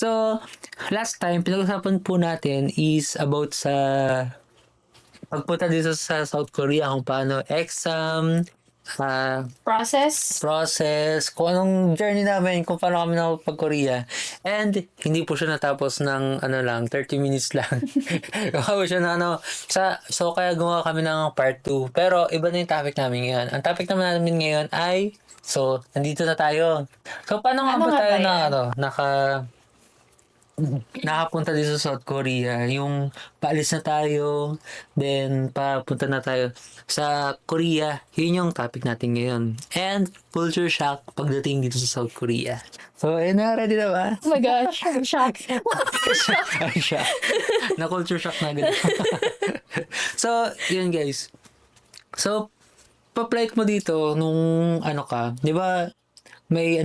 So, last time, pinag-usapan po natin is about sa pagpunta dito sa South Korea, kung paano exam, process, kung anong journey namin, kung paano kami nakapag-Korea. And hindi po siya natapos ng 30 minutes lang. Gawa siya na so kaya gumawa kami ng part 2. Pero iba na yung topic namin ngayon. Ang topic naman namin ngayon ay, so, nandito na tayo. So, paano nga ba tayo nakapunta dito sa South Korea, yung paalis na tayo, then papunta na tayo sa Korea, yun yung topic natin ngayon. And culture shock pagdating dito sa South Korea. So, na, ready na ba? Oh my gosh, I'm shocked. Ay, shock. Na culture shock na agad. So, yun guys. So, pa-flight mo dito nung di ba, may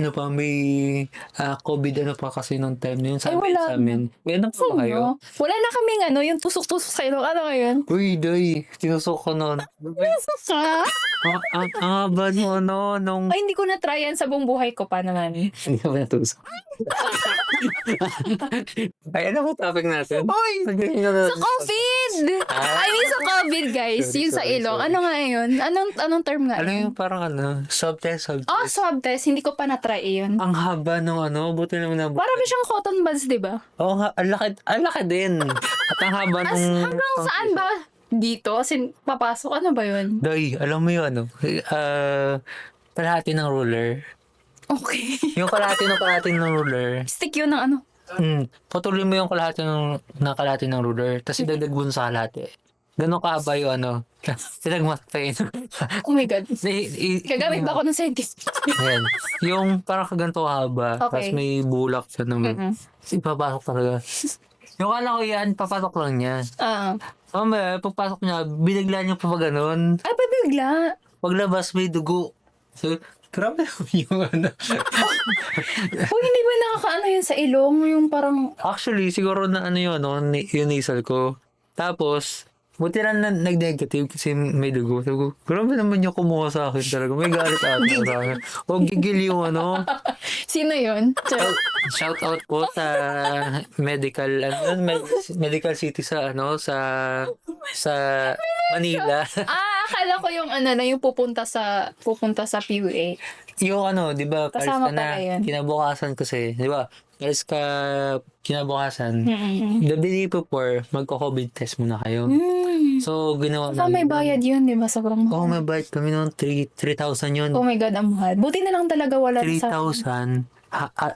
COVID kasi nung time na yun sa amin. May pa ba kayo? Wala na kaming yung tusok-tusok sa ilong. Ano ngayon? Uy, day, tinusok ko nun. Tusok ka? Ang haba nung... Ay, hindi ko na-try yan sa buong buhay ko pa naman. Hindi ka ba natusok? Ay, ano po topic natin? Uy! Sa COVID! I mean sa COVID, guys. Yung sa ilong. Ano nga yun? Anong term nga Ano yun? yung parang swab test? Oh, swab test. Hindi ko pa na-try yun. Ang haba nung buti naman na... Parang siyang cotton buds, di ba? Oo nga, ang laki din. At ang haba nung... Hanggang saan ba? Dito? Papasok? Ano ba yun? Day, alam mo yun, kalahati ng ruler. Okay. Yung kalahati ng ruler. Stick yun ng Patuloy mo yung kalahati ng ruler. Tapos idagdag mo sa kalahati. Ganon kahaba yung pinagmatay. Oh my God. Gagamit ba ako ng scientist? Ayan. Yung parang kaganto haba. Okay. Tapos may bulak siya naman. Ipapasok talaga. Yung kala ko yan, papasok lang niya. Mamaya, pagpasok niya, binigla niya pa ganon. Ay, pabigla. Paglabas, may dugo. So, grabe yung Kung hindi ba nakakaano yun sa ilong? Yung parang... Actually, siguro na yun, yung nasal ko. Tapos, buti lang na nag-negative kasi may dugo. So, grabe naman yung kumuha sa akin talaga. May galit ata sa akin. O gigil yung Sino yun? Shout out po sa medical city sa sa Manila. Akala ko yung yung pupunta sa PUA. Yung 'di ba, palis Kasama ka na pala yun. kinabukasan kasi, 'di ba? Palis ka kinabukasan. The day before, magko-COVID test muna kayo. So, ginawa May bayad yun, di ba? Sobrang mahal. may bayad kami noon, 3,000 yun. Oh my God, ang mahal. Buti na lang talaga wala sa... 3,000.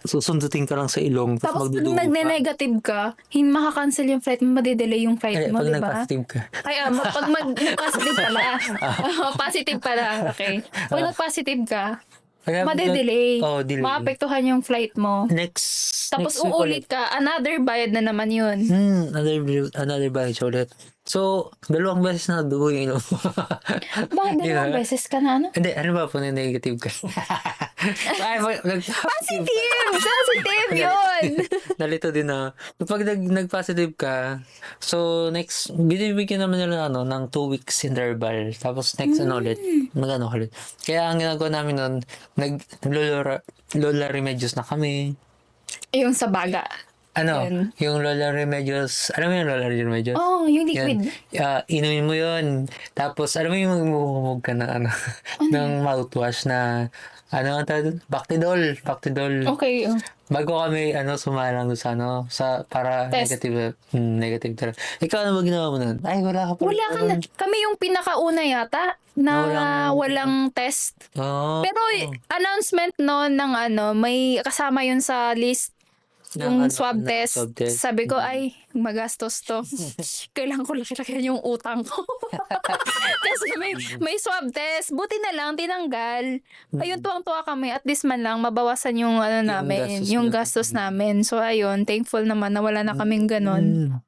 Susundutin ka lang sa ilong, Tapos pag magdudugo ka. nagne-negative ka, makakancel yung flight mo, madedelay yung flight mo, Pag di ba? nag-positive ka. Ay, pag nag-positive pala. Positive pala, okay. Pag nag-positive ka, madedelay. Delay. Maapektuhan yung flight mo. Tapos next week uulit ka, another bayad na naman yun. another batch ulit. So, 2 beses na dugo yung ilong. Bakit dalawang beses ka na Hindi, ba po na negative ka? Positive yun! Nalito din na. Pag nag-positive ka, so next, binibigyan naman nila ng 2 weeks interval. Tapos next ulit, ulit. Kaya ang ginagawa namin nun, Lola Remedios na kami. Yung sa baga. Yun. Yung Lola Remedios, alam mo yung Lola Remedios? Oh, yung liquid. Inumin mo yun. Tapos, alam mo yung magmumug ka na ng mouthwash na, Bactidol. Okay. Bago kami, sumalang doon sa para Test. negative talaga. Ikaw, ano ba ginawa mo nun? Ay, wala ka pa. Wala ka na. Kami yung pinakauna yata na walang test. Oh. Pero announcement noon ng may kasama yun sa list. Yung swab test. Sabi ko, ay, magastos to. Kailangan ko laki-laki yung utang ko. Kasi may swab test. Buti na lang, tinanggal. Ayun, tuwang-tuwa kami. At least man lang, mabawasan yung namin, yung gastos namin. So, ayun, thankful naman na wala na kaming ganon.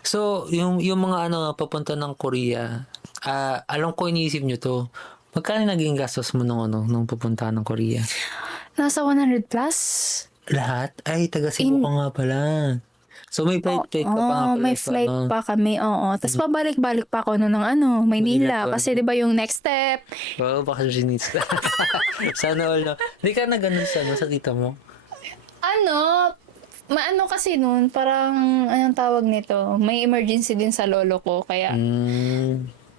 So, yung mga papunta ng Korea, alam ko iniisip nyo to, magkano naging gastos mo nung pupunta ng Korea? Nasa 100 plus. Lahat? Ay, taga Cebu ka nga pala. So, may flight ka pa nga pala. May flight pa kami, oo. Tapos pabalik-balik pa ako ng Maynila. Kasi di ba yung next step? Oo, baka Janitza. Sana all, no? Hindi ka na ganun sa tita mo? maano kasi nun, parang, anong tawag nito, may emergency din sa lolo ko, kaya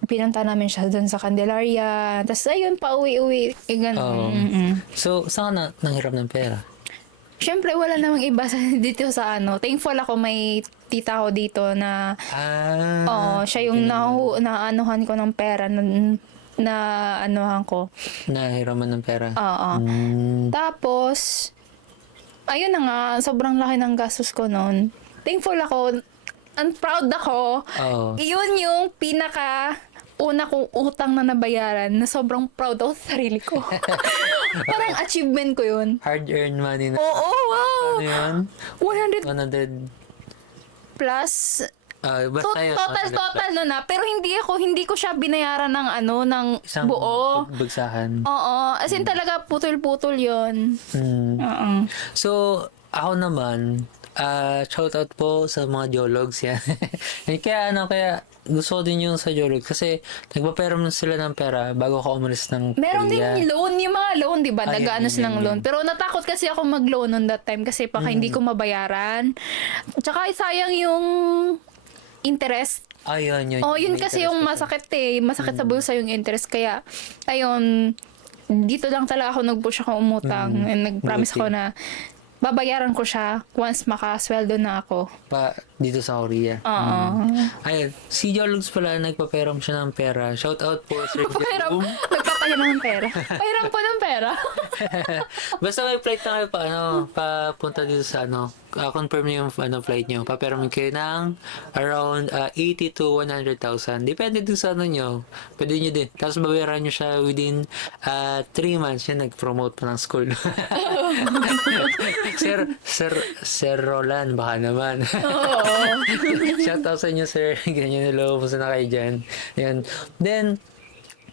pinunta namin siya doon sa Candelaria. Tapos, ayun, pauwi-uwi. Ganun. Oo. Mm-mm. So, saan ka nanghiram ng pera? Siyempre, wala namang iba dito sa Thankful ako may tita ko dito na, siya yung naanuhan ko ng pera na anuhan ko. Nahiraman ng pera? Oo. Tapos, ayun na nga, sobrang laki ng gastos ko noon. Thankful ako, and proud ako. Oo. Yun yung una kong utang na nabayaran na sobrang proud ako sa sarili ko. Parang achievement ko yun. Hard-earned money na. Oo, wow! Ano yun? 100 100. plus Basta yun. total no na. Pero hindi ko siya binayaran ng ng Isang buo. bagsakan. Oo, as in talaga putol-putol yun. Oo. So, ako naman, shout out po sa mga geologs yan. kaya gusto ko din yung sa geologs kasi nagpaperam sila ng pera bago ako umalis ng Meron Korea. din loan, yung mga loan, di ba? Ay, Nag-ano yun, silang yun, loan. Pero natakot kasi ako mag-loan on that time kasi baka hindi ko mabayaran. Tsaka sayang yung interest. Yun. Oh, yun May kasi yung interest masakit eh. Masakit sa bulsa yung interest. Kaya, ayun, dito lang talaga ako nag-push ako umutang. And nag-promise buti. ko na babayaran ko siya once makasweldo na ako. pa dito sa Korea. Oo. Ayun, si Geologs pala nagpaperam siya ng pera. Shout out po Sir Pahiram. Jerome. Nagpapahiram ng pera. Pahiram po ng pera. Basta may flight na kayo papunta dito sa confirm niyo yung flight niyo. Paperamin kayo ng around 80 to 100,000. Depende din sa niyo. Pwede niyo din. Tapos babayaran niyo siya within 3 months. Yan, nag-promote pa ng school. Sir Roland, baka naman. Oo. Shout out sa inyo, sir. Ganyan, hello. Pusa na kayo dyan. Yan. Then,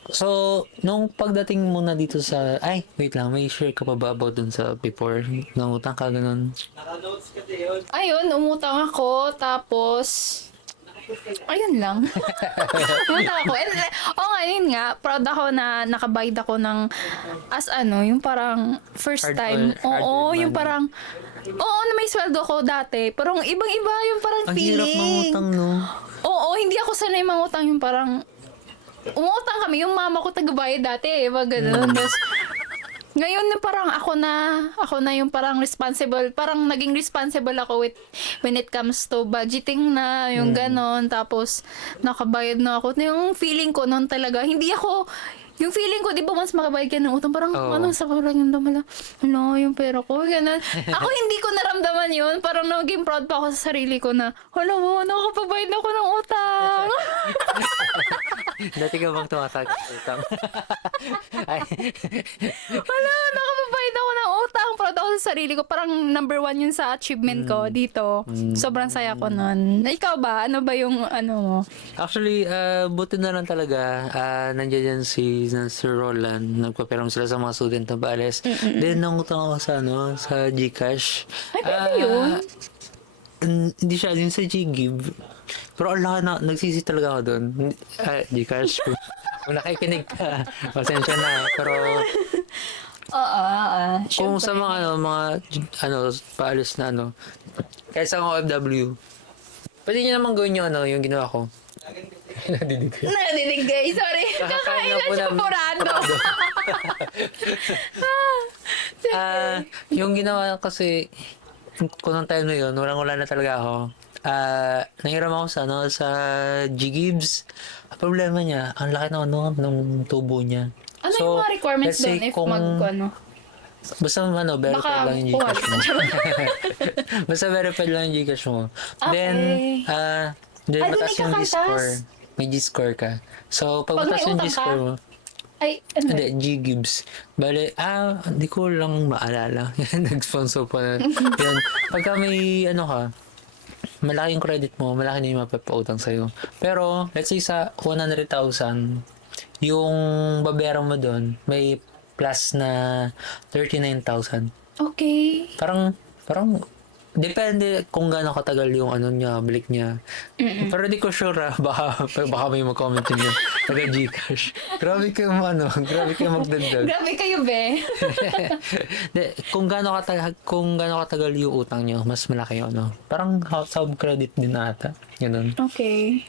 so, nung pagdating mo na dito sa... Ay, wait lang. May share ka pa ba about dun sa before? Nangutang ka, ganun. Ayun, umutang ako. Tapos, ayun lang. umutang ako. And, ngayon nga, proud ako na nakabayad ako ng yung parang first time. Oo, yung parang, na may sweldo ako dati. Parang ibang-iba yung parang Ang hirap feeling. mangutang, no? Oo, hindi ako sanay mangutang yung parang, umutang kami, yung mama ko tagabayad dati eh, wag ganun. Tapos, ngayon na parang ako na yung parang responsible, parang naging responsible ako when it comes to budgeting na, yung ganon. Tapos, nakabayad na ako. Yung feeling ko noon talaga, yung feeling ko, di ba mas makabayad ka ng utang, parang sa parang yung damala, yung pera ko, gano'n. Ako hindi ko naramdaman yun, parang naging proud pa ako sa sarili ko na, nakakapabayad ako ng utang. Dati ka bang tumasag sa utang? Ay. Nakapabayad ako ng utang, proud ako sa sarili ko, parang number 1 yun sa achievement ko dito. Sobrang saya ko nun. Ikaw ba? Ano ba yung mo? Actually, buti na lang talaga. Nandiyan yan si Sir Roland. Nagpaperam sila sa mga student na Bales. Then, nangutang ako sa GCash. Ay, pwede yun. Hindi siya din sa GGive. Pero Allah na, nagsisi talaga ako doon. GCash. Kung nakikinig ka, pasensya na. Pero, kung sa mga paalis na kaysa ang OFW, pwede nyo naman gawin yung ginawa ko. Nadidig guys, sorry. Kakain lang siya porado. Yung ginawa kasi, kung nung time na yun, wala na talaga ako. Nangiram ako sa G-Gibbs. Ang problema niya, ang laki ng tubo niya. Ano yung mga requirements doon if Basta verified lang yung Gcash mo. Basta verified lang yung Gcash mo. Okay. Then, mataas yung kakaltas? G-score. May G-score ka. So, pag Pag mataas may yung utang G-score ka? mo, Hindi. G-Gibbs. Bale, hindi ko lang maalala. Nag-sponsor pa na. Yan. Pagka may, malaki yung credit mo, malaki na yung mapapautang sa'yo. Pero, let's say sa 100,000, yung babayaran mo doon, may plus na 39,000. Okay. Parang, Depende kung gaano katagal yung ano niya, balik niya. Pero di ko sure baka may mag-comment din yun. Taga Gcash. Grabe kayo magdagdag. Grabe kayo, be. Kung gaano katagal yung utang niyo, mas malaki yun, ano. Parang sub-credit din ata. Ganun. Okay.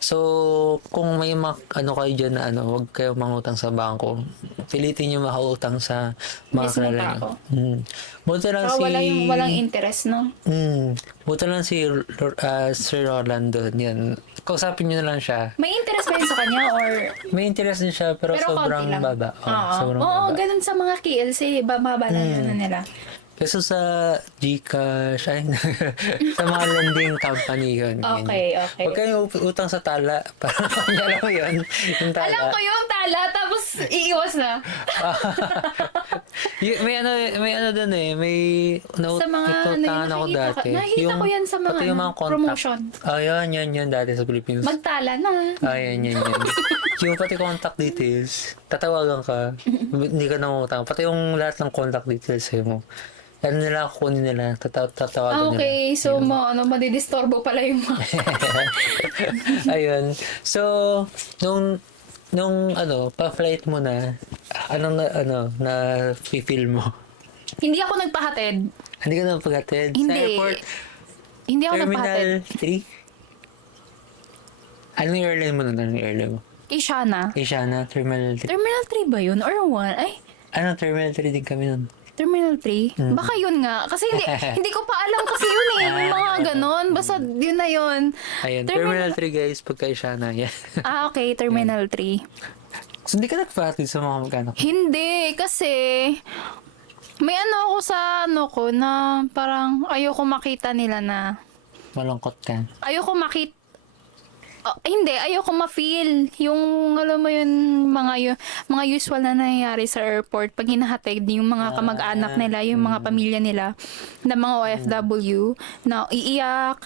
So, kung may kayo dyan na huwag kayo mangutang sa bangko. Pilitin nyo makautang sa mga Mismong kilala tao. nyo. Buti lang Saka walang interest, no? Buti lang si Sir Rolando. Yan. Kausapin nyo na lang siya. May interest ba yun sa kanya or... May interest din siya pero sobrang konti lang? baba. Sobrang Oo, baba. ganun sa mga KLC. Bababa na yun na nila. Kasi sa Gcash, sa mga lending company yun. Okay. Huwag kayong utang sa tala. Parang alam mo yun. Yung tala. Alam ko yung tala, tapos iiwas na. may ano dun eh. May Sa mga utangan ako dati. nakikita ko yan sa mga, pati yung mga contact. promotion. Yan dati sa Philippines. Magtala na. Yan. Yung pati contact details, tatawagan ka, hindi ka nangutang. Pati yung lahat ng contact details sa'yo mo. Ano nila, kukunin nila, tatawagan nila. Okay, so madidisturbo pala yung mga... Ayun. So, nung pa-flight mo na, na feel mo? Hindi ako nagpahatid. Hindi ka na paghatid? Sa Hindi. airport? Hindi ako Terminal nagpahatid. 3? Anong airline mo nun? Anong airline mo? Ishana. Asiana, Terminal 3. Terminal 3 ba yun? Or 1? Ay, Terminal 3 din kami nun. Terminal 3? Baka yun nga. Kasi hindi ko pa alam kasi yun eh. May mga ganon. Basta yun na yun. Ayun, Terminal 3 guys, pagka Asiana. Yeah. Okay. Terminal 3. So, hindi ka nagpahatid sa mga magkano? Hindi. Kasi may ako sa ko na parang ayoko makita nila na Malungkot ka. ayoko makita. Hindi, ayoko ma-feel yung, alam mo yun, mga usual na nangyayari sa airport pag hinahatid yung mga kamag-anak nila, yung mga pamilya nila, na mga OFW, na iiyak.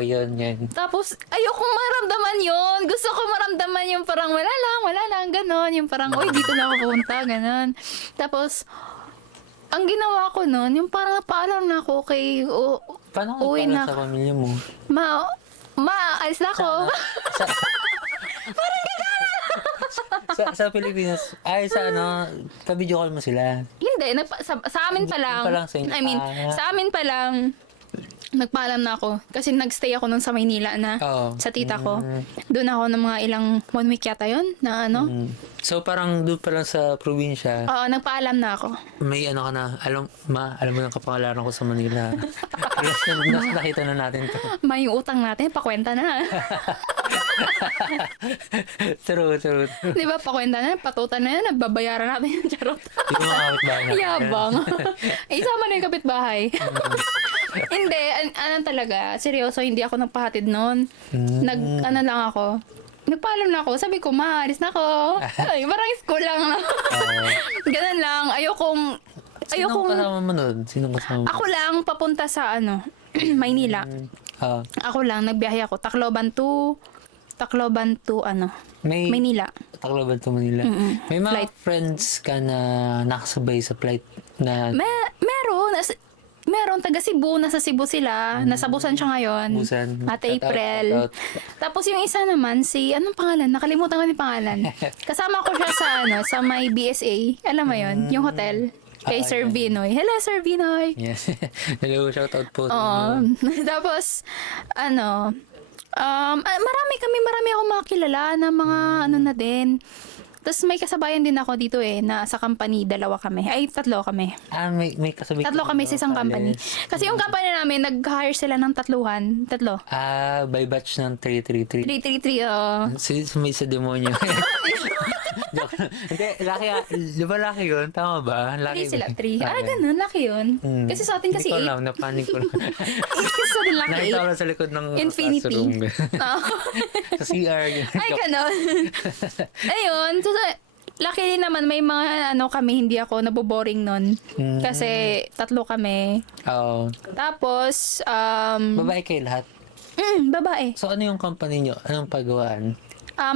Yun. Tapos, ayokong maramdaman yun. Gusto ko maramdaman yung parang wala lang, ganon. Yung parang, oy, dito na ako pupunta, ganon. Tapos, ang ginawa ko nun, yung parang napaalam na ako kay, Paano ka uwi pala na. sa pamilya mo? Alis na ako. Sa Pilipinas, pa-video call mo sila. Hindi, sa amin pa lang. Yun pa lang sa inyo. Sa amin pa lang. Nagpaalam na ako. Kasi nagstay ako nun sa Maynila na. Sa tita ko. Doon ako ng mga ilang 1 week yata yun. Na So parang doon pa lang sa probinsya, Oo, nagpaalam na ako. may ka na, alam mo ng kapangalaran ko sa Manila. Nakita na natin to. May utang natin, pakwenta na. True. Di ba, pakwenta na, patutan na yan, babayaran natin yung charot. Yung mga kapitbahay natin. Yabang. Isama na yung kapitbahay. Hindi, talaga, seryoso, hindi ako nagpahatid noon. Lang ako. Nagpaalam na ako. Sabi ko, maalis na ako. Ay, parang school lang. Ganun lang. Ayokong... Sinong kasama mo nun? Ako lang, papunta sa Maynila. Ako lang, nagbiyahe ako. Tacloban to Maynila. Tacloban to Manila. May mga Flight. friends ka na nakasabay sa flight na Meron, taga Cebu, nasa Cebu sila. Nasa Busan siya ngayon. Busan. Ate Shout out, April. shout out. Tapos yung isa naman, anong pangalan? Nakalimutan ko yung pangalan. Kasama ko siya sa may BSA. Alam mo yun? Yung hotel. Kay Sir Vinoy. Hello, Sir Vinoy. Yes. Hello, shout out po. Oo. Tapos, marami akong mga kilala na mga na din. Tapos may kasabayan din ako dito na sa company, 2 kami. Ay, 3 kami. May kasabay. 3 kami sa isang company. Kasi yung company namin, nag-hire sila ng 3. By batch ng 333. 333, May sa demonyo. Joke lang. Hindi, laki. Di ba laki yun? Tama ba? Laki 3 sila, 3. Ganun, laki yun. Kasi sa atin kasi 8. Hindi ko alam, napanik ko lang. Kasi sa atin laki Nakita ko 8. lang sa likod ng Infinity. classroom. Sa CR. Ay, ganun. Ayun. So, luckily naman, may mga kami, hindi ako naboboring nun. Kasi 3 kami. Oo. Tapos, Babae kayo lahat? babae. So, ano yung company nyo? Anong pagawaan?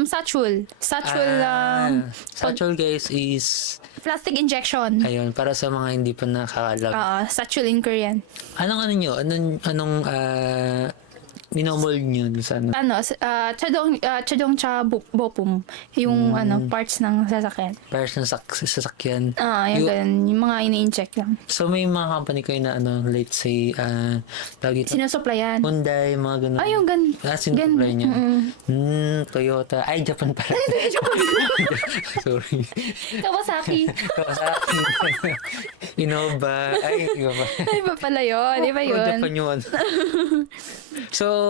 Satchel. Satchel guys is, Plastic injection. ayun, para sa mga hindi pa nakakalam. Satchel in Korean. Anong ano nyo? Anong minomold nyo sa ano? Chadong cha bopum. Yung parts ng sasakyan. Parts ng sasakyan. Yung ganun. Yung mga ini-inject lang. So may mga company kayo na let's say, tawag ito, Sinusuplayan. Hyundai, mga ganun. Yung ganun. Sinusupply niya. Toyota. Ay, Japan pala. Sorry. Kawasaki. Kawasaki. Innova. Ay, iba pa. Iba pala yun. Iba yun. Japan yun. So,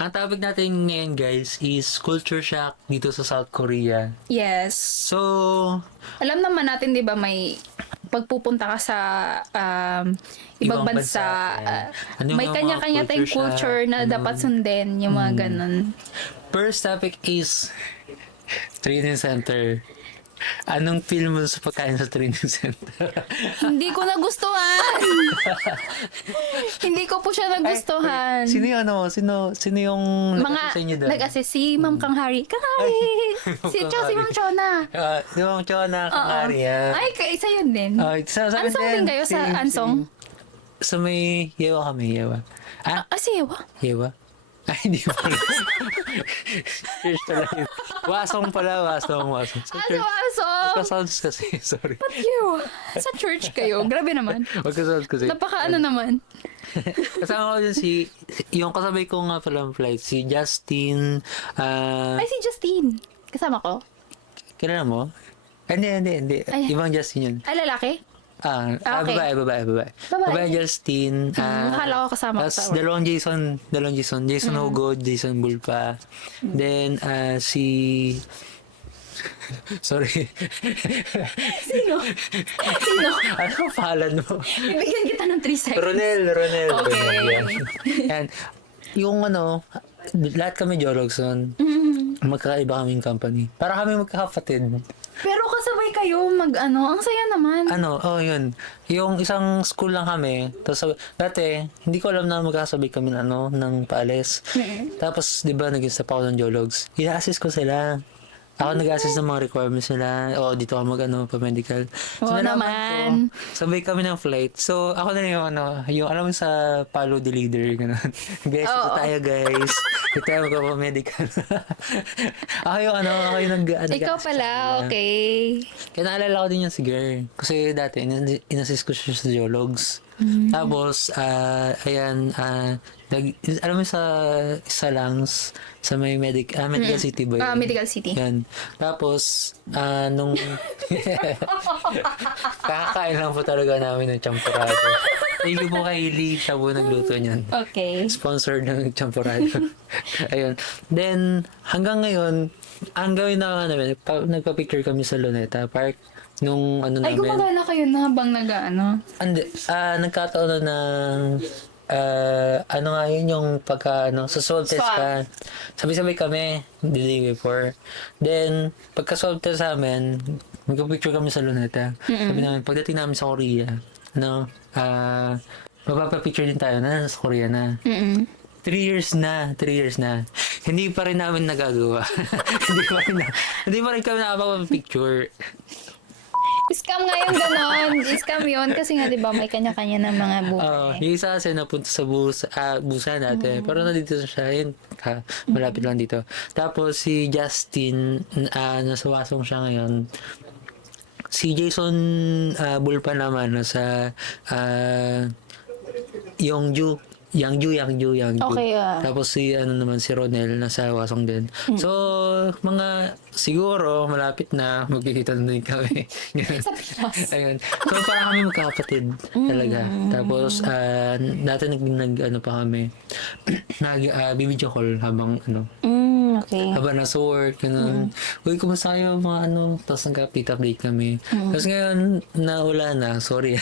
ang topic natin ngayon guys is culture shock dito sa South Korea. Yes. So, Alam naman natin, di ba, may pagpupunta ka sa ibang bansa, ano may yung kanya-kanya mga tayong culture na dapat sundin, yung mga ganun. first topic is training center. Anong feel mo sa pagkain sa training center? Hindi ko nagustuhan. Hindi ko po siya nagustuhan. Sino yung Sino yung Mga nag-assist sa inyo doon? nag-assist si Ma'am Kanghari. Kanghari! si Ma'am Chona. Si Ma'am Chona, Kanghari. Ay, isa yun din. Ansong din kayo sa Ansong? Sa may Yewa kami, Yewa. Si Ewa? Yewa? Ay, hindi pala. Church pala yun. Wasong pala, wasong. Aso! Magka-sounds kasi, sorry. Ba't you? Sa church kayo? Grabe naman. Magka-sounds kasi. Napaka naman. Kasama ko din yung kasabay ko nga pala ang flight, si Justin. Ay, si Justine. Kasama ko? Kilala mo? Hindi. Ay. Ibang Justin yun. Ay, lalaki? Okay. Okay. Babae. Babae Justin. Akala ko kasama ko Tapos sa dalawang Jason. Jason Hugod, Jason Bulpa. Then, si... Sorry. Sino? Ano ang pangalan mo? Bibigyan kita ng 3 seconds. Ronel. Okay. Yan. Yung lahat kami Jologson. Magkakaiba kaming company. Para kami magkakapatid. Pero kasabay kayo ang saya naman. Yun. Yung isang school lang kami. Tapos, dati, hindi ko alam na magkakasabay kami ng paalis. Tapos, di ba, nag-stop ako ng Jologs. Ina-assist ko sila. Ako nag-assist ng mga requirements nila. Dito ako pa-medical. So, nalaman ko, sabay kami ng flight. So, ako na yung alam mo sa follow the leader, gano'n. Guys, ito tayo guys. Ito tayo magpa-medical. ako yung Ikaw pala, okay. Kaya naalala ko din yung si Girl. Kasi dati, inassist ko siya sa Jologs. Tapos, ayan, alam mo sa Langs, sa may Medical City ba yun? Medical City. Yan. Tapos, nung... Kakakain lang po talaga namin ng champurado. Thank you po kay Lee. Siya po nagluto niyan. Okay. Sponsored ng champurado. Ayun. Then, hanggang ngayon, ang gawin na namin, nagpa-picture kami sa Luneta Park. Nung Ay, namin. gumagala kayo na habang Nagkataon na ng nga yun yung sa swab test ka. Sabi-sabay kami the day before. Then, pagka-swab test sa amin, magpapicture kami sa Luneta. Sabi namin, pagdating namin sa Korea, mapapapicture din tayo na sa Korea na. 3 years na. Hindi pa rin namin nagagawa. hindi pa rin kami nakapapapicture. Scam nga yung ganon. Scam yun. Kasi nga, di ba, may kanya-kanya ng mga buhay. Yung isa kasi napunta sa Busan dati. Pero nandito siya yun. Malapit lang dito. Tapos si Justin, nasa Wasong siya ngayon. Si Jason Bulpa naman, nasa Yongju. Okay, Tapos si si Ronel nasa Wasong din. So, siguro malapit na magkikita na din kami. Sa Pinas. Ayun. So, parang kami magkakapatid talaga. Tapos, dati pa kami, bibidyo call habang Okay. habang nasa work, ganun. Uy, kumusta kayo mga tapos nagka-update kami. Tapos ngayon, wala na, sorry.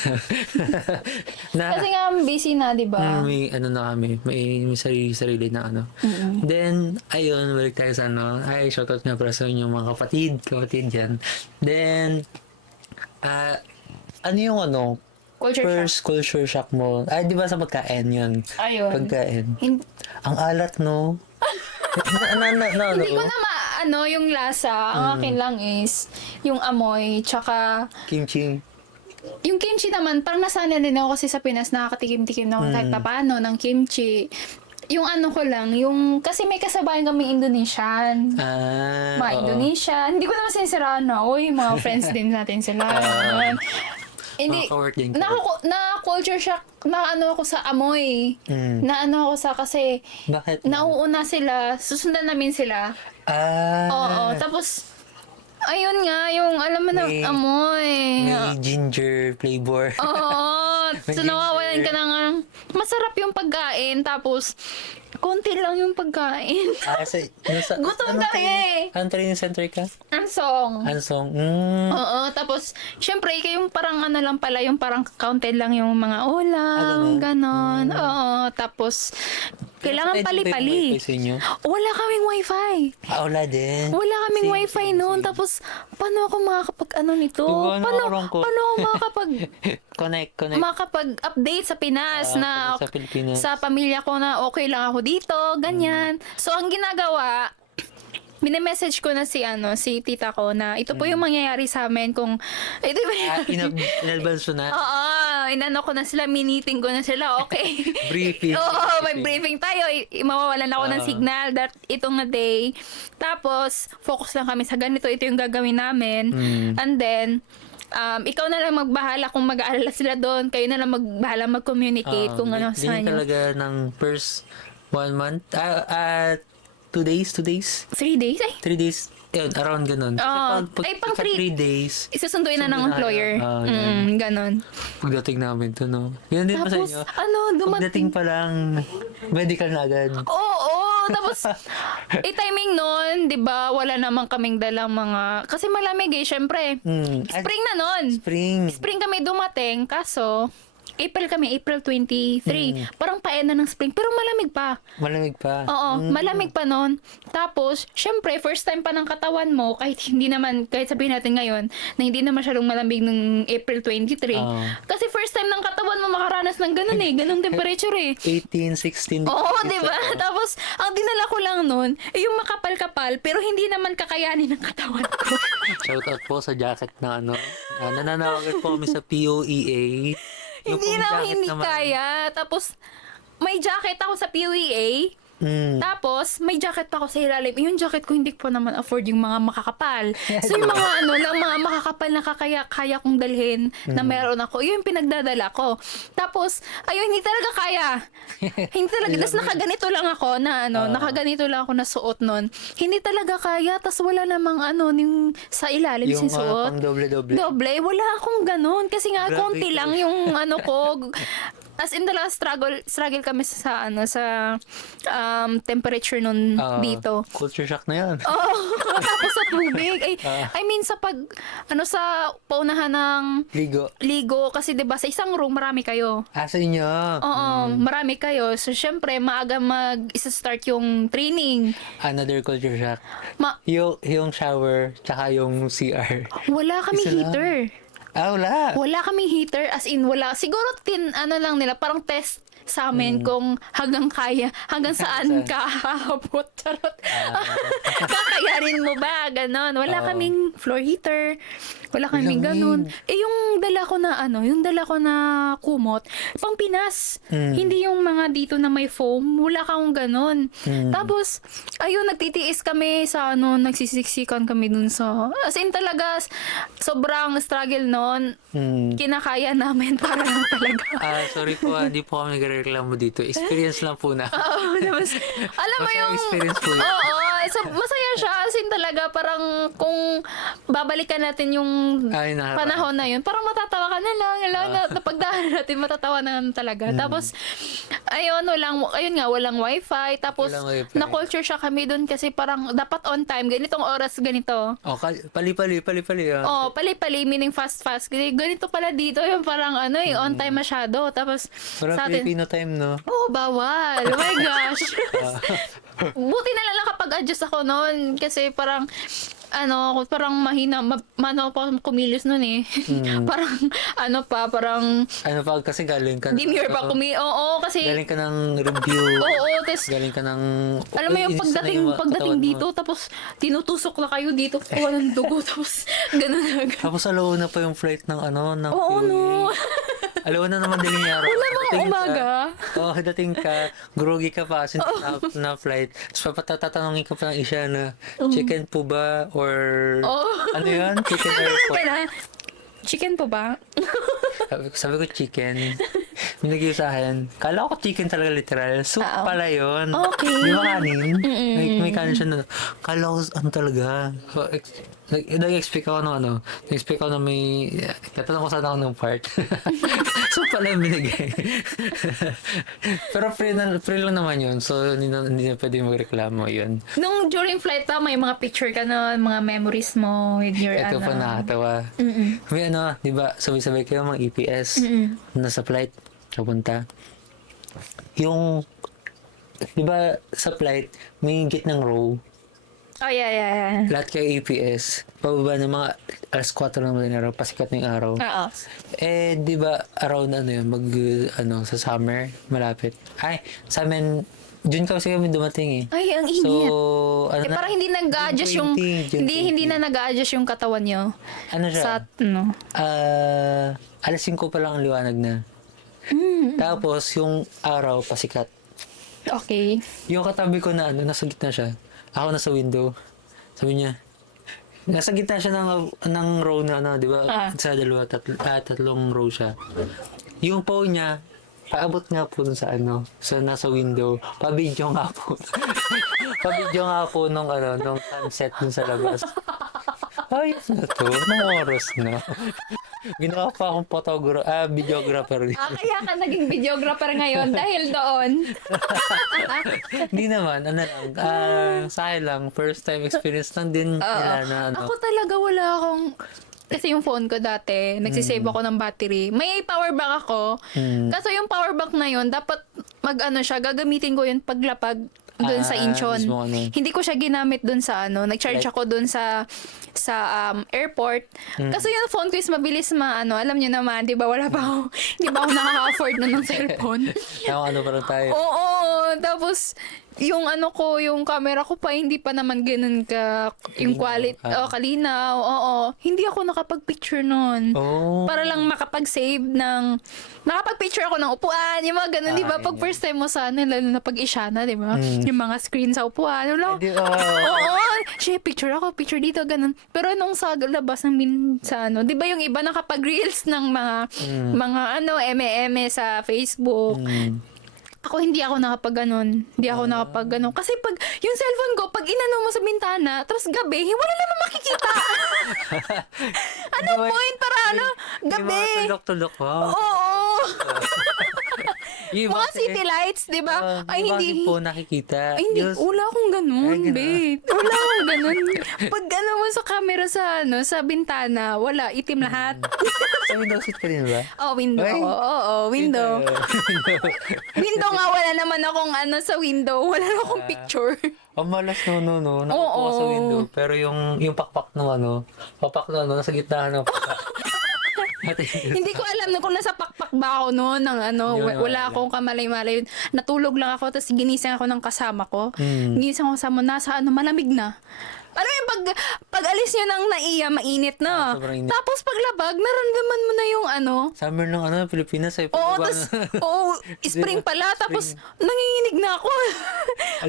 Kasi nga, busy na, di ba? May na kami, may sarili na Then, ayun, balik tayo sa shoutout nga para sa inyong mga kapatid dyan. Then, yung first culture shock mo? Ay, di ba sa pagkain yun? Ayun. Pagkain. Ang alat, no? Hindi ko na yung lasa, ang akin lang is yung amoy, tsaka Kimchi. yung kimchi naman, parang nasanay din ako kasi sa Pinas, nakakatikim-tikim na ako kahit paano ng kimchi. Yung ano ko lang, kasi may kasabayan kami Indonesian. Mga Oo. Indonesia. Hindi ko naman sinisiraan na, uy, mga friends din natin sila. Hindi, Mga ka-work din kayo. na-culture shock, na ano ako sa amoy. Na ano ako kasi Bakit? nauuna sila, susundan namin sila. Oo, tapos, ayun nga, yung alam mo na May- amoy. May ginger flavor. Oo, so May nawawalan ginger. ka ng masarap yung pagkain, tapos konti lang yung pagkain. Kasi, Gutom kami eh. Anong training center ka? Ansong. Ansong. Oo, tapos, syempre, yung parang ano lang pala, yung parang counted lang yung mga ulam, ganon. Oo, tapos, kailangan pali-pali. Sa inyo? Wala kaming wifi. Wala din. Wala kaming Same, wifi same, noon. same. Tapos, paano ako makakapag ano nito? Diba, Paano nakakarangkot? ako makakapag Connect. makapag-update sa Pinas na Sa Pilipinas. sa pamilya ko na okay lang ako dito, ganyan. So, ang ginagawa, message ko na si tita ko na ito po yung mangyayari sa amin kung ito Inalbanso na. Oo, inano ko na sila, miniting ko na sila, okay. Briefing. Oo, may briefing tayo. Mawawalan ako ng signal that itong na day. Tapos, focus lang kami sa ganito. Ito yung gagawin namin. And then, ikaw na lang magbahala kung mag-aalala sila doon. Kayo na lang magbahala mag-communicate kung ano sa Ganyan inyo. talaga ng first 1 month. 2 days? 3 days? Ay, 3 days. Yun, around ganun. pang 3 days, isusunduin na ng Sunduin na, employer. Ganon. pagdating namin to, no? Yan din pa sa Tapos, inyo. dumating. Pagdating pa lang, medical na agad. Oo, tapos, timing nun, di ba, wala naman kaming dalang mga, kasi malamig syempre. Spring na nun. Spring. Spring kami dumating, kaso, April 23. Parang paena ng spring, pero malamig pa. Malamig pa. Oo, malamig pa nun. Tapos, syempre, first time pa ng katawan mo, kahit sabihin natin ngayon, na hindi na masyadong malamig nung April 23. Kasi first time ng katawan mo makaranas ng ganong temperature eh. 18, 16. Oo, di ba? Tapos, ang dinala ko lang nun, yung makapal-kapal, pero hindi naman kakayanin ng katawan ko. Shoutout po sa jacket na nananawagan po kami sa POEA. Yung Hindi pong na, jacket hindi naman. kaya. Tapos, may jacket ako sa PUEA. Tapos, may jacket pa ako sa ilalim. Yung jacket ko, hindi ko naman afford yung mga makakapal. So, yung mga mga makakapal na kaya kong dalhin na meron ako, yun yung pinagdadala ko. Tapos, ayun, hindi talaga kaya. Hindi talaga. Tapos, nakaganito lang ako nakaganito lang ako na suot nun. Hindi talaga kaya. Tapos, wala namang yung sa ilalim Yung sinusuot. pang doble-doble. Doble, wala akong ganun. Kasi nga, Grabe konti ka. lang yung ko. As in talaga struggle kami sa temperature nun dito. Culture shock na yan. Oh, tapos sa tubig. I mean sa sa paunahan ng Ligo. kasi 'di ba sa isang room marami kayo. Sa inyo. Oo, marami kayo. So syempre maaga start yung training. Another culture shock. Yung shower, tsaka yung CR. Wala kami Isa lang. heater. Wala. Wala kami heater, as in wala. Siguro lang nila, parang test sa amin kung hanggang saan ka haabot. Charot. Kakayanin mo ba? Ganon. Wala kaming floor heater. Wala kaming ganon. Yung dala ko na kumot, pang Pinas. Hindi yung mga dito na may foam. Wala akong ganon. Tapos, ayun, nagtitiis kami sa nagsisiksikan kami dun sa, as in talaga, sobrang struggle nun. Kinakaya namin para lang talaga. Sorry po, hindi po kami nagreklamo dito. Experience lang po na. Oo, tapos, alam mo Masaya yung, experience po yun. oo, so, masaya siya, as in talaga, parang kung babalikan natin yung panahon na yun, parang matatawa ka na lang, napagdaan natin, matatawa na lang talaga. Tapos, walang wifi, tapos, Walang wifi. na-culture siya kami dun kasi parang dapat on time, ganitong oras, ganito. Pali-pali. Oh, pali-pali, meaning fast. Ganito pala dito, yung parang on time masyado. Tapos, Parang sa atin, Filipino time, no? oh, bawal. Oh my gosh. Buti na lang nakapag-adjust ako noon kasi parang parang mahina, mano pa kumilos nun eh. Parang, Ano pa, kasi galing ka demure pa oo, kasi, galing ka ng review. oo, tas, Galing ka ng... alam mo yung Inis na pagdating katawan mo. dito, tapos tinutusok na kayo dito, kuha ng dugo, tapos ganun na agad. Tapos alauna pa yung flight ng ng Oo, POA. no. Alauna naman din yung araw. Wala bang umaga? Dating ka, groggy ka pa since na flight. Tapos papatatanungin ka pa ng isa na, chicken po ba? Or, ano yan? Chicken airport. Chicken po ba? Sabi ko chicken. Binigay sa akin. Kala ko chicken talaga literal. Soup pala yun. Okay. Di ba kanin? May kanin siya na. Kala ko ano talaga. Nag-expect ako ng Nag-expect ako na may... Tatanong ko sana ako ng part. Soup pala yung binigay. Pero free lang naman yun. So, hindi na pwede magreklamo yun. Nung during flight pa, may mga picture ka na, mga memories mo with your, Ito pa nakatawa. May di ba, sabay-sabay kayo mga EPS. Nasa flight, papunta. Yung, di ba, sa flight, may gitnang row. Oh, yeah. Lahat kayo EPS. Pababa ng mga alas 4 ng madaling araw, pasikat ng araw. Oo. Di ba, around sa summer, malapit. Ay, sa amin, June kasi kami dumating eh. Ay, ang init. So, parang hindi nag-adjust yung, hindi na nag-adjust yung katawan nyo. Ano siya? Alas 5 pa lang ang liwanag na. Tapos, yung araw, pasikat. Okay. Yung katabi ko na nasa gitna siya. Ako nasa window. Sabi niya, nasa gitna siya ng row na, di ba? Sa dalawa, tatlong row siya. Yung phone niya, paabot nga po dun sa nasa window. Pabidyo nga po. Pabidyo nga po nung sunset dun sa labas. Ayos na to. Nang oras na. Ginawa pa akong videographer. Kaya ka naging videographer ngayon dahil doon. Hindi naman, sa akin lang, first time experience lang din nila na Ako talaga wala akong, kasi yung phone ko dati, nagsisave ako ng battery. May power bank ako. Kaso yung power bank na yun, dapat gagamitin ko yun paglapag doon sa Incheon. Hindi ko siya ginamit doon sa nag-charge ako doon sa airport. Kasi yung phone ko is mabilis alam niyo naman, 'di ba? Hindi ba ako nakaka-afford ng cellphone. Ano pa rin tayo. Oo, tapos yung yung camera ko pa hindi pa naman ganoon yung quality, kalinaw. Oo, hindi ako nakapag-picture noon. Para lang makapag-save nakapag-picture ako ng upuan, yung mga ganun, 'di ba? Pag first time mo sa lalo na pag Isyana, 'di ba? Yung mga screen sa upuan, oo, picture dito, ganun. Pero nung sa labas ng di ba yung iba nakapag-reels ng mga eme sa Facebook. Ako hindi ako nakapag-ganon. Kasi pag yung cellphone ko, pag inano mo sa bintana, tapos gabi, wala naman makikita. Anong point para gabi? Yung mga tulok-tulok. Oo. Mga city lights, di ba? Ay, hindi po nakikita. Ay, hindi. Wala akong ganun, babe. Wala akong ganun. Pag mo sa camera sa bintana, wala. Itim lahat. Sa window seat ka din ba? Window. Oo, window. Window nga, wala naman akong sa window. Wala na akong picture. Malas no. Nakakuha sa window. Pero yung pakpak nasa gitna ng pakpak. Hindi ko alam kung nasa pakpak ba ako noon ng wala akong kamalay-malay. Natulog lang ako tapos ginising ako ng kasama ko. Ginising ako sa nasa malamig na. Alam mo yung pag alis niyo ng naiya, mainit na. Tapos paglabag, naramdaman mo na yung Summer ng Pilipinas ay spring pala. Tapos nanginginig na ako.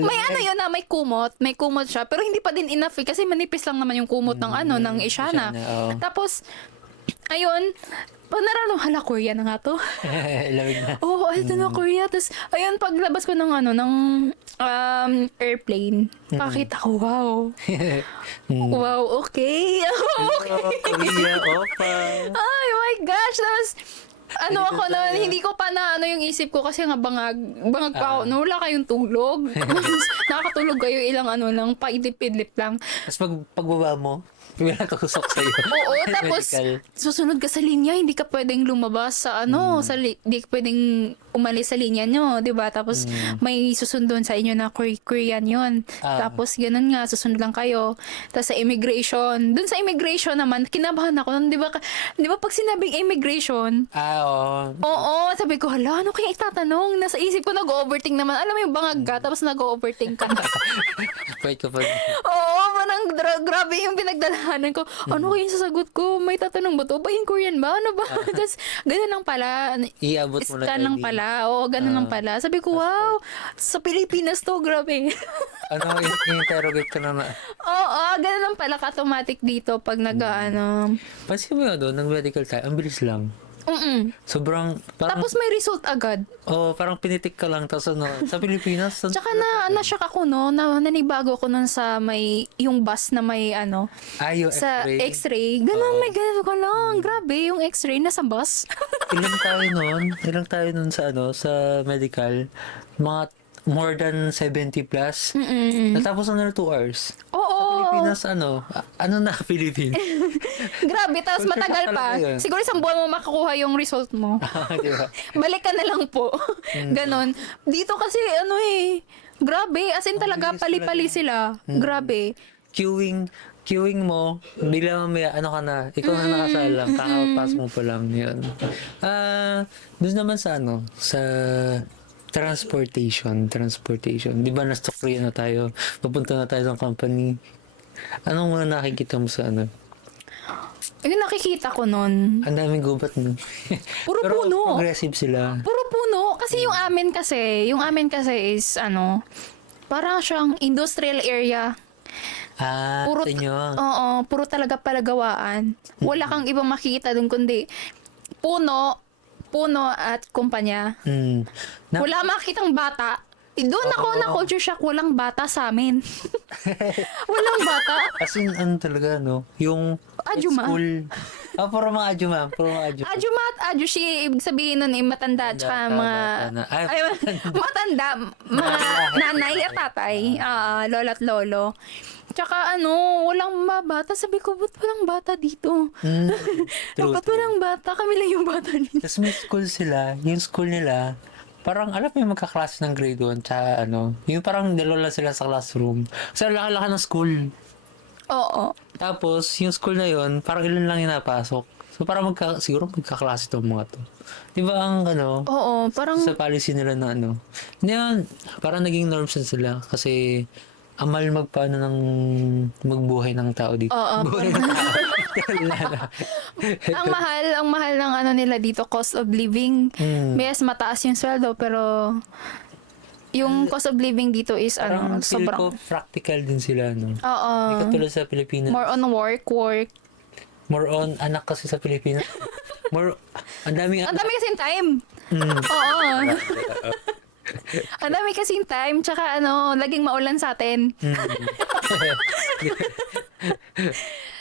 May may kumot. May kumot siya. Pero hindi pa din enough kasi manipis lang naman yung kumot ng ng Isyana. Tapos, ayun, hala, Korea na nga to. Lamig na. Ito na Korea. Tapos, ayun, paglabas ko ng airplane, pakita ko, wow. Wow, okay. Korea, opa. Ay, oh my gosh. Tapos, ano ako na, hindi ko pa na ano yung isip ko kasi nga bangag pa ako. No, wala kayong tulog. Nakakatulog kayo ilang ano lang, paidlip-idlip lang. Tapos pagbaba mo, may natusok sa'yo. Oo, tapos Medical. susunod ka sa linya, hindi ka pwedeng lumabas sa ano, hindi ka pwedeng umalis sa linya nyo, 'di ba? Tapos may susundon sa inyo na Korean 'yon. Tapos ganun nga, susunod lang kayo. Tapos sa immigration, dun sa immigration naman, kinabahan ako nun, 'di ba? 'Di ba pag sinabing immigration, Oo. oo, sabi ko, hala, ano kaya itatanong? Nasa isip ko nag-overthink naman. Alam mo yung bangag ka, tapos nag-overthink ka. Wait ka pa. Oo, parang grabe yung pinagdalahanan ko. Ano kaya yung sasagot ko? May tatanong ba to? Ba yung Korean ba? Ano ba? Tapos, ganun lang pala. Iabot mo Scan lang pala. Oo, ganun lang pala. Sabi ko, wow, sa Pilipinas to, grabe. Ano, interrogate ka na. Oo, ganun lang pala ka-automatic dito pag nag-ano. Pansin mo yun doon, nag-medical tayo, ang bilis lang. Sobrang, parang, Tapos may result agad. parang pinitik ka lang, tapos ano, sa Pilipinas, Tsaka na-shock ako, no? Nanibago ako nun sa may, yung bus na may ano, yung sa x-ray. x-ray. Ganun, may ganun ko lang. Grabe, yung x-ray nasa bus. Ilang tayo nun sa ano, sa medical, mga more than 70 plus. Natapos na 2 hours. Oo. Pilipinas, ano na Pilipinas? Grabe, tapos Culture matagal shock pa. talaga yun. Siguro isang buwan mo makakuha yung result mo. Di ba? Balik ka na lang po. Ganon. Dito kasi ano grabe, as in talaga bilis pali-pali sila. Grabe. Queuing mo, bigla mamaya, ka na, ikaw na nakasalang, kakapas mo pa lang yun. Doon naman sa sa transportation. Di ba nasa Korea na tayo, papunta na tayo sa company. Anong mga nakikita mo sa Yung nakikita ko nun, Ang daming gubat mo. Puro Pero puno. progressive sila. puro puno. Kasi yung amin kasi is ano, parang siyang industrial area. Puro, Sa inyo. oo, puro talaga palagawaan. Wala kang ibang makikita dun kundi puno at kumpanya. Wala makitang bata. Doon ako na culture shock, walang bata sa amin. Walang bata. As in, talaga, yung Ajuma. school. Puro mga ajuma. Ajuma at ajushi, ibig sabihin nun matanda, tsaka Tama, mga, tama. ay, matanda, mga nanay at tatay, lola at lolo. Tsaka walang bata. Sabi ko, ba't walang bata dito? Ba't walang bata? Kami lang yung bata dito. Tapos may school sila. Yung school nila, parang alam mo yung magkaklase ng grade 1 tsaka yung parang dalawa lang sila sa classroom. Kasi laka-laka ng school. Oo. Tapos, yung school na yun, parang ilan lang yung napasok. So, parang siguro magkaklase itong mga to. Di ba ang Oo, parang, sa policy nila na Hindi yun, parang naging norms na sila. Kasi, ang mahal magbuhay ng tao dito. Oo. Buhay ng tao. ang mahal ng nila dito, cost of living. Yes, mataas yung sweldo, pero yung cost of living dito is Parang feel ko sobrang. practical din sila, Oo. Hindi katulad sa Pilipinas. More on work. More on anak kasi sa Pilipinas. Ang daming Ang dami kasing time. Oo. Ang dami kasing time, tsaka laging maulan sa atin.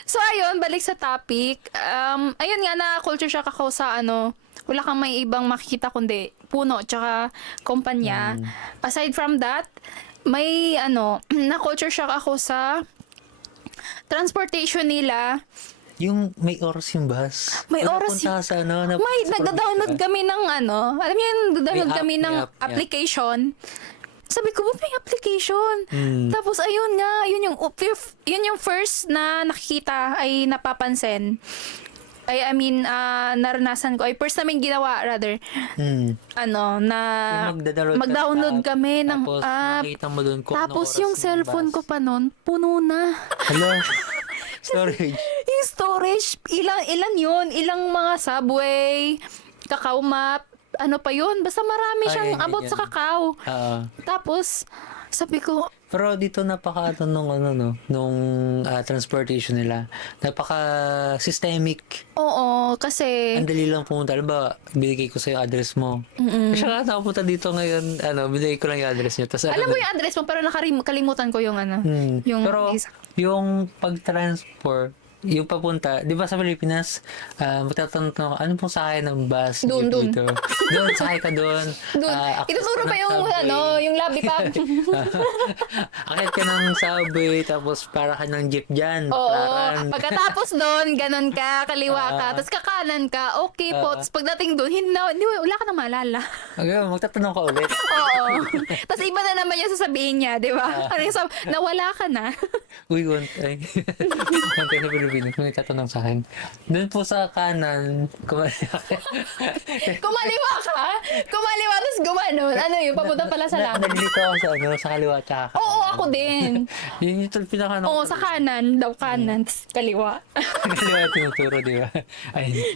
So, ayun, balik sa topic. Ayun nga, na culture shock ako sa wala kang may ibang makikita kundi puno, tsaka kumpanya. Aside from that, may na culture shock ako sa transportation nila. Yung may oras yung bus. May Pag oras napunta ka sa May nagda-download kami ng alam niyo yung nagda-download May kami app, ng may app, yeah. application. Sabi ko, ba't may application? Tapos ayun nga, yun yung first na nakikita ay napapansin. I mean, naranasan ko. Ay, first namin ginawa, rather. Na Yung mag-download kami ng tapos, app. makita mo dun kung Tapos anong yung oras cellphone bus. ko pa nun, puno na. Hello? Storage. Yung storage, ilan yun? Ilang mga Subway, Kakao Map, ano pa yun? Basta marami siyang hindi about yan. sa kakao. Tapos, sabi ko, Pero dito napaka nung transportation nila. Napaka systemic. oo, kasi, Ang dali lang pumunta. Alam ba, binigay ko sa yung address mo. Siya ka nakapunta dito ngayon, binigay ko lang yung address niya. Tapos, alam mo yung address mo, pero nakalimutan ko yung yung pero isa. yung pag-transport, yung papunta, di ba sa Pilipinas, magtatanong ako, ano pong sakay ng bus? Dun. Dito? Doon, sakay ka doon. Doon, ituturo pa yung, yung lollipop. Akit ka ng subway, tapos para ka ng jeep dyan. Oo. Parang, Pagkatapos doon, ganon ka, kaliwa ka, tapos kakanan ka, okay po. Tapos pagdating doon, hindi, wala ka na maalala. magtatanong ka ulit. Oo. Tapos iba na naman yung sasabihin niya, di ba? Ano yung nawala ka na. Uy, one time sa Pilipinas, may tatanong sa akin. Doon po sa kanan, kumaliwa ka. Kumaliwa ka? Kumaliwa, tapos gumanon. Ano yun? Papunta pala sa langit. Nalilito ako sa kaliwa tsaka kanan. Oo, ako din. Yun yung pinaka Oo, sa kanan, daw kanan, tapos kaliwa. kaliwa tinuturo, di ba? Ayun.